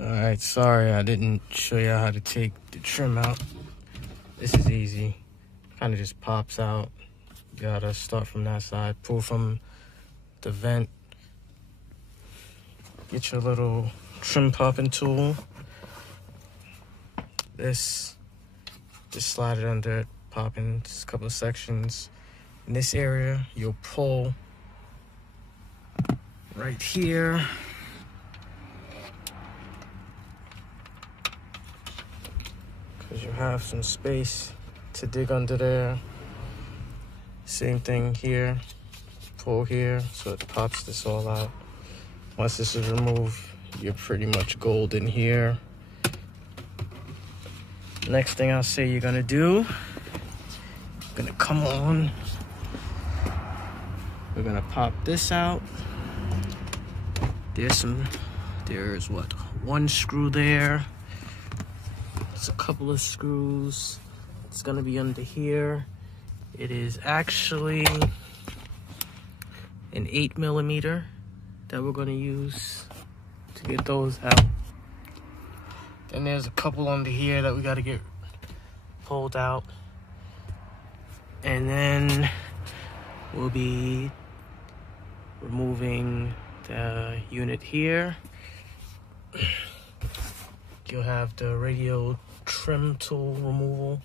Alright, sorry I didn't show you how to take the trim out. This is easy. Kind of just pops out. You gotta start from that side, pull from the vent. Get your little trim popping tool. Just slide it under it, pop in just a couple of sections. In this area, you'll pull right here. Because you have some space to dig under there. Same thing here. Pull here so it pops this all out. Once this is removed, you're pretty much golden here. Next thing I'll say you're gonna do, you're gonna come on. We're gonna pop this out. There's what, one screw there. There's a couple of screws. It's gonna be under here. It is actually an 8mm that we're gonna use to get those out. Then there's a couple under here that we gotta get pulled out. And then we'll be removing the unit here. You'll have the radio trim tool removal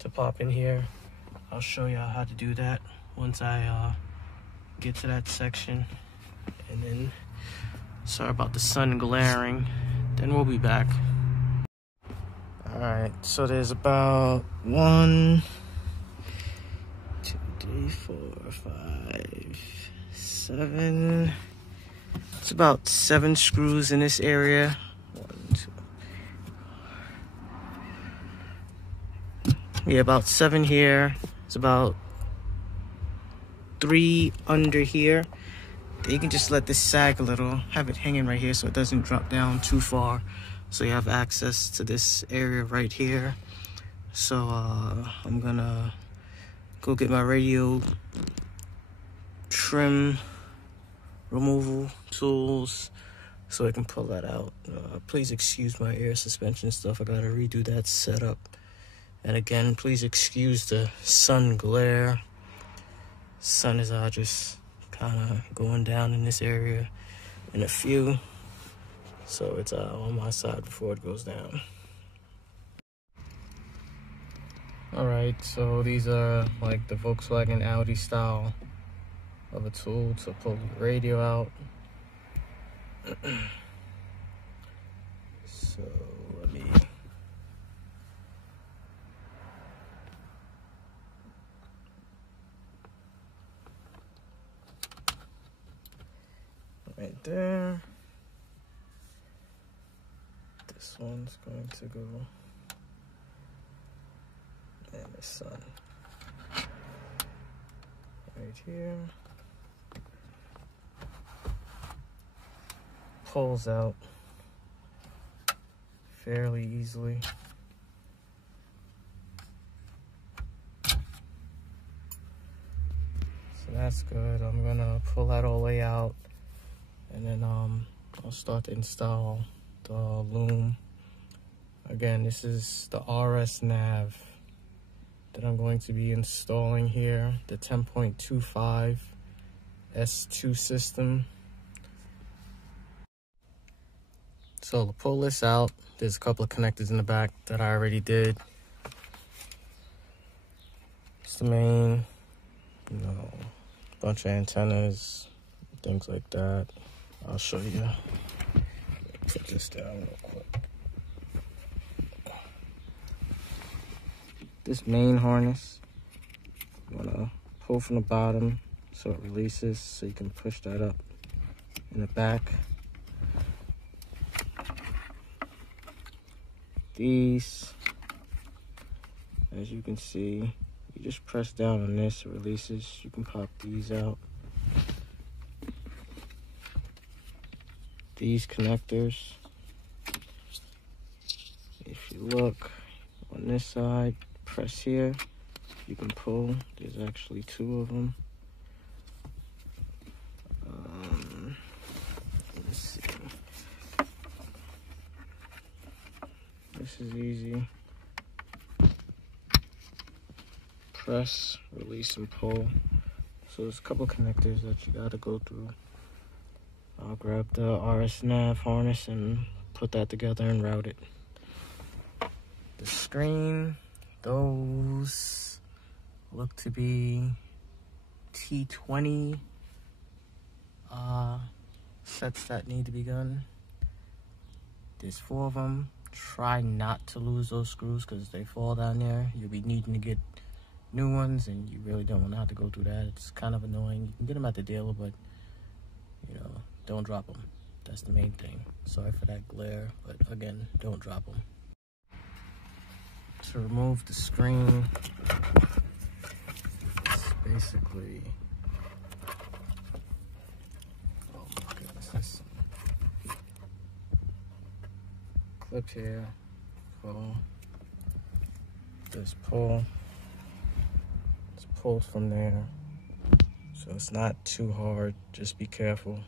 to pop in here. I'll show you how to do that once I get to that section. And then, sorry about the sun glaring. Then we'll be back. Alright, so there's about 1, 2, 3, 4, 5, 7. It's about 7 screws in this area. 1, 2. Yeah, about 7 here. It's about 3 under here. You can just let this sag a little, have it hanging right here so it doesn't drop down too far. So you have access to this area right here. So I'm gonna go get my radio trim removal tools so I can pull that out. Please excuse my air suspension stuff. I gotta redo that setup. And again, please excuse the sun glare. Sun is just kind of going down in this area in a few. So it's on my side before it goes down. Alright, so these are like the Volkswagen Audi style of a tool to pull the radio out. So let me... Right there. This one's going to go in the sun. Right here. Pulls out fairly easily. So that's good. I'm gonna pull that all the way out, and then I'll start to install the loom. Again, this is the Rsnav that I'm going to be installing here, the 10.25 S2 system. So to pull this out, there's a couple of connectors in the back that I already did. It's the main, bunch of antennas, things like that. I'll show you. Put this down real quick. This main harness, you wanna pull from the bottom so it releases, so you can push that up in the back. These, as you can see, you just press down on this, it releases. You can pop these out. These connectors, if you look on this side, press here, you can pull. There's actually 2 of them. Let's see. This is easy. Press, release, and pull. So there's a couple connectors that you gotta go through. I'll grab the Rsnav harness and put that together and route it. The screen, those look to be T20 sets that need to be done. There's 4 of them. Try not to lose those screws because if they fall down there, you'll be needing to get new ones, and you really don't want to have to go through that. It's kind of annoying. You can get them at the dealer, but you know, don't drop them. That's the main thing. Sorry for that glare, but again, don't drop them. To remove the screen, it's basically, oh my goodness, this clip here, pull, this pull, it's pulled from there, so it's not too hard, just be careful.